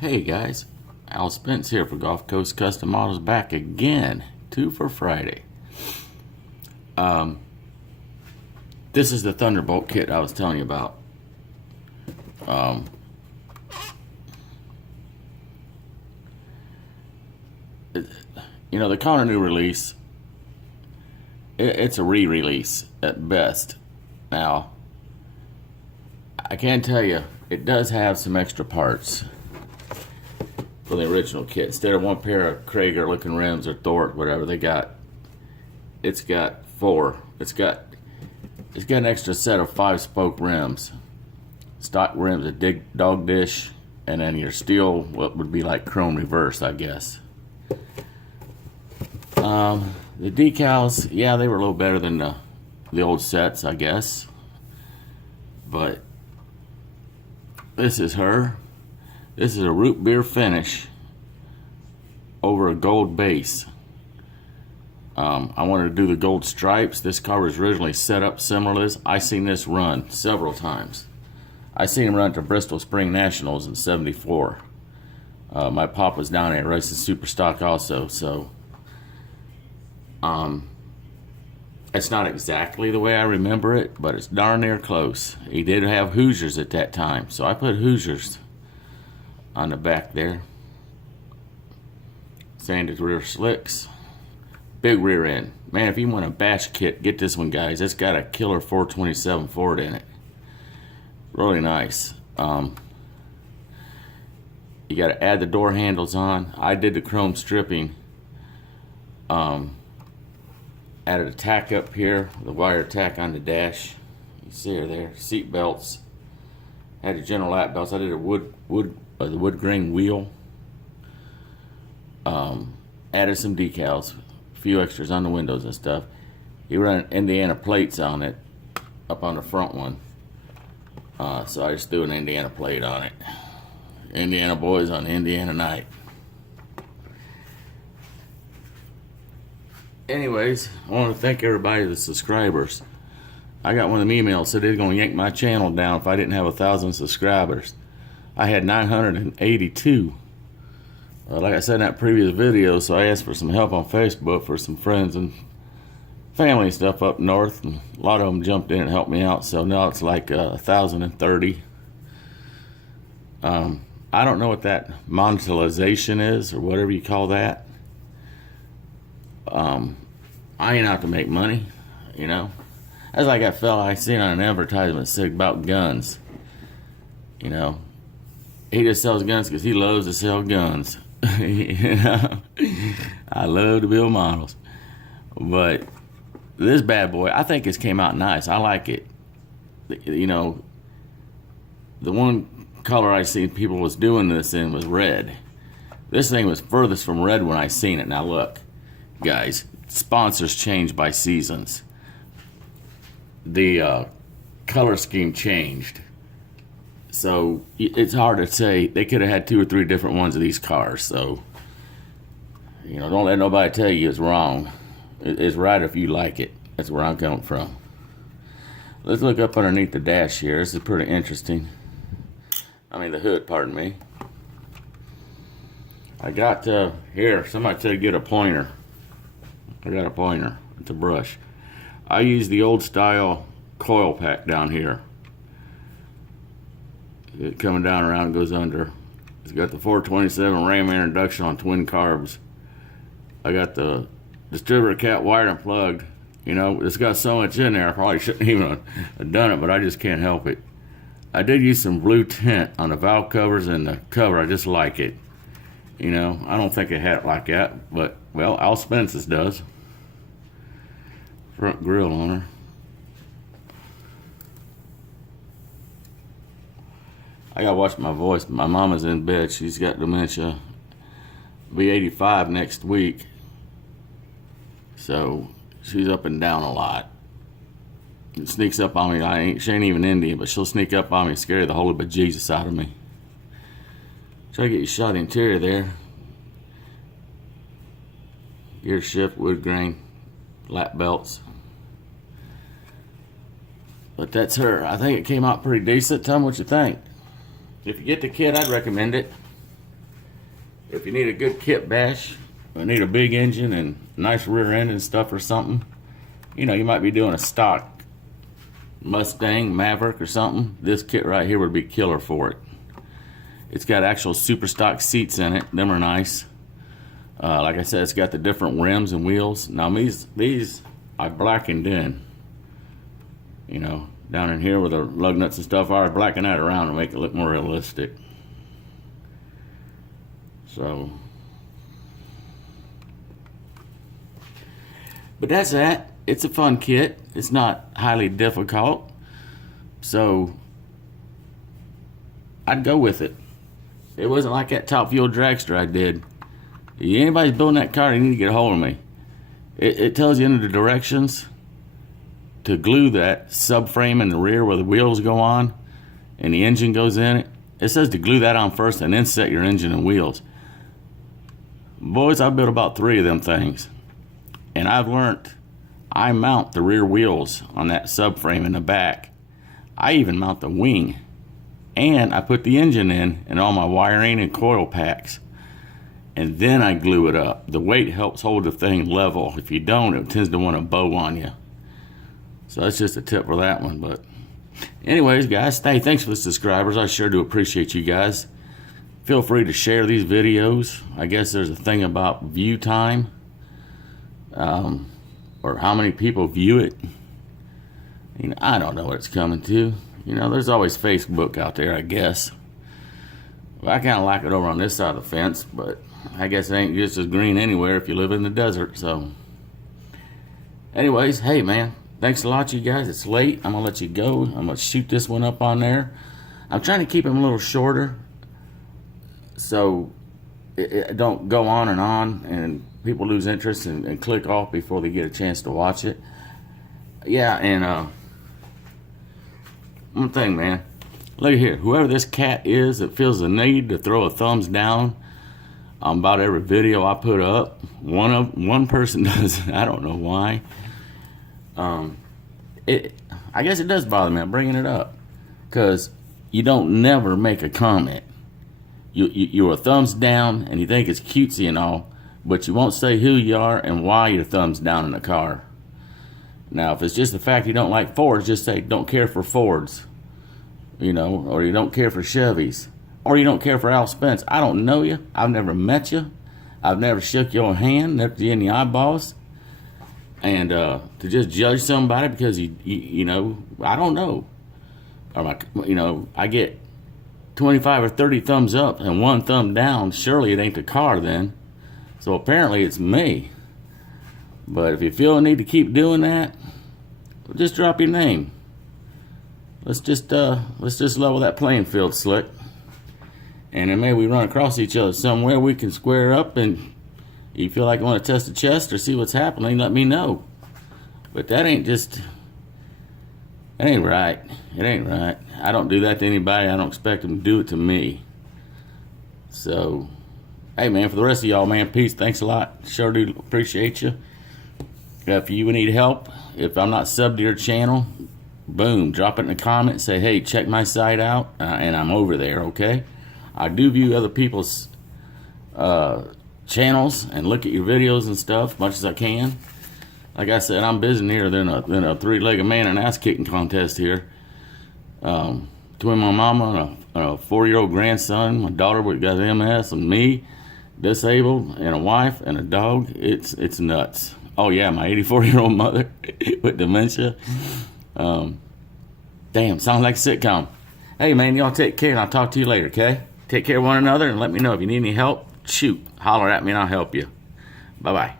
Hey guys, Al Spence here for Gulf Coast Custom Models, back again, 2 for Friday. This is the Thunderbolt kit I was telling you about. They're calling a new release. It's a re-release at best. Now, I can tell you, it does have some extra parts for the original kit. Instead of one pair of Krager looking rims or Thor, whatever it's got 4. It's got an extra set of 5-spoke rims, stock rims, a dog dish, and then your steel, what would be like chrome reverse, I guess. The decals, yeah, they were a little better than the old sets, I guess. But this is her. This is a Rootbeer finish over a gold base. I wanted to do the gold stripes. This car was originally set up similar to this. I seen this run several times. I seen him run to Bristol Spring Nationals in '74. My pop was down there racing super stock also, so it's not exactly the way I remember it, but it's darn near close. He did have Hoosiers at that time, so I put Hoosiers on the back there. Sanded rear slicks. Big rear end. Man, if you want a bash kit, get this one, guys. It's got a killer 427 Ford in it. Really nice. You got to add the door handles on. I did the chrome stripping. Added a tack up here, the wire tack on the dash. You see her there. Seat belts. Had the general lap belts. I did a the wood grain wheel. Added some decals, a few extras on the windows and stuff. He ran Indiana plates on it, up on the front one. So I just threw an Indiana plate on it. Indiana boys on Indiana night. Anyways, I want to thank everybody, the subscribers. I got one of them emails said they're going to yank my channel down if I didn't have 1,000 subscribers. I had 982. Like I said in that previous video, so I asked for some help on Facebook for some friends and family and stuff up north, and a lot of them jumped in and helped me out, so now it's like 1,030. I don't know what that monetization is, or whatever you call that. I ain't out to make money, you know. That's like that fella I seen on an advertisement said about guns. You know, he just sells guns because he loves to sell guns. You know, I love to build models. But this bad boy, I think it's came out nice. I like it. You know, the one color I seen people was doing this in was red. This thing was furthest from red when I seen it. Now look, guys, sponsors change by seasons. The color scheme changed, so it's hard to say. They could have had 2 or 3 different ones of these cars, so you know, don't let nobody tell you it's wrong. It's right if you like it. That's where I'm coming from. Let's look up underneath the dash here. This is pretty interesting. I mean the hood, pardon me. I got here, somebody said get a pointer. I got a pointer. It's a brush. I use the old style coil pack down here. It coming down around goes under. It's got the 427 ram introduction on twin carbs. I got the distributor cap wired and plugged. You know, it's got so much in there I probably shouldn't even have done it, but I just can't help it. I did use some blue tint on the valve covers and the cover. I just like it. You know, I don't think it had it like that, but, well, Al Spence's does. Front grill on her. I gotta watch my voice. My mama's in bed. She's got dementia. Be 85 next week. So, she's up and down a lot. It sneaks up on me. She ain't even Indian, but she'll sneak up on me and scare the holy bejesus out of me. Try to get you shot interior there. Gear shift, wood grain, lap belts. But that's her. I think it came out pretty decent. Tell me what you think. If you get the kit, I'd recommend it. if you need a good kit bash, or need a big engine and nice rear end and stuff or something, you know, you might be doing a stock Mustang, Maverick or something, this kit right here would be killer for it. It's got actual super stock seats in it. Them are nice. Like I said, it's got the different rims and wheels. Now these I blackened in. You know, down in here with the lug nuts and stuff, I blacken that around to make it look more realistic. So, but that's that. It's a fun kit. It's not highly difficult. So, I'd go with it. It wasn't like that Top Fuel dragster I did. If anybody's building that car, you need to get a hold of me. It tells you in the directions to glue that subframe in the rear where the wheels go on and the engine goes in it. It says to glue that on first and then set your engine and wheels. Boys, I've built about 3 of them things. And I've learned I mount the rear wheels on that subframe in the back. I even mount the wing. And I put the engine in and all my wiring and coil packs. And then I glue it up. The weight helps hold the thing level. If you don't, it tends to want to bow on you. So that's just a tip for that one. But anyways, guys, thanks for the subscribers. I sure do appreciate you guys. Feel free to share these videos. I guess there's a thing about view time. Or how many people view it. You know, I don't know what it's coming to. You know, there's always Facebook out there, I guess. Well, I kind of like it over on this side of the fence, but I guess it ain't just as green anywhere if you live in the desert. So anyways, hey man, thanks a lot, you guys. It's late. I'm gonna let you go. I'm gonna shoot this one up on there. I'm trying to keep them a little shorter so it don't go on and people lose interest and click off before they get a chance to watch it. Yeah, and one thing, man. Look here, whoever this cat is that feels the need to throw a thumbs down on about every video I put up, one person does. I don't know why. I guess it does bother me. I'm bringing it up because you don't never make a comment. You're a thumbs down and you think it's cutesy and all, but you won't say who you are and why you're thumbs down in the car. Now, if it's just the fact you don't like Fords, just say don't care for Fords. You know, or you don't care for Chevys, or you don't care for Al Spence. I don't know you. I've never met you. I've never shook your hand, never you in the eyeballs. And to just judge somebody because you know, I don't know. Or you know, I get 25 or 30 thumbs up and 1 thumb down. Surely it ain't the car then. So apparently it's me. But if you feel a need to keep doing that, just drop your name. Let's just level that playing field, Slick. And then maybe we run across each other somewhere we can square up, and you feel like you want to test the chest or see what's happening, let me know. But that ain't right. It ain't right. I don't do that to anybody. I don't expect them to do it to me. So, hey man, for the rest of y'all, man, peace. Thanks a lot. Sure do appreciate you. If you need help, if I'm not subbed to your channel, boom, drop it in the comments. Say, hey, check my site out, and I'm over there, okay? I do view other people's channels and look at your videos and stuff as much as I can. Like I said, I'm busier than a three-legged man in an ass-kicking contest here. Between my mama and a 4-year-old grandson, my daughter with got MS, and me, disabled, and a wife and a dog, it's nuts. Oh yeah, my 84-year-old mother with dementia. Damn, sounds like a sitcom. Hey man, y'all take care and I'll talk to you later, okay? Take care of one another and let me know if you need any help. Shoot, holler at me and I'll help you. Bye-bye.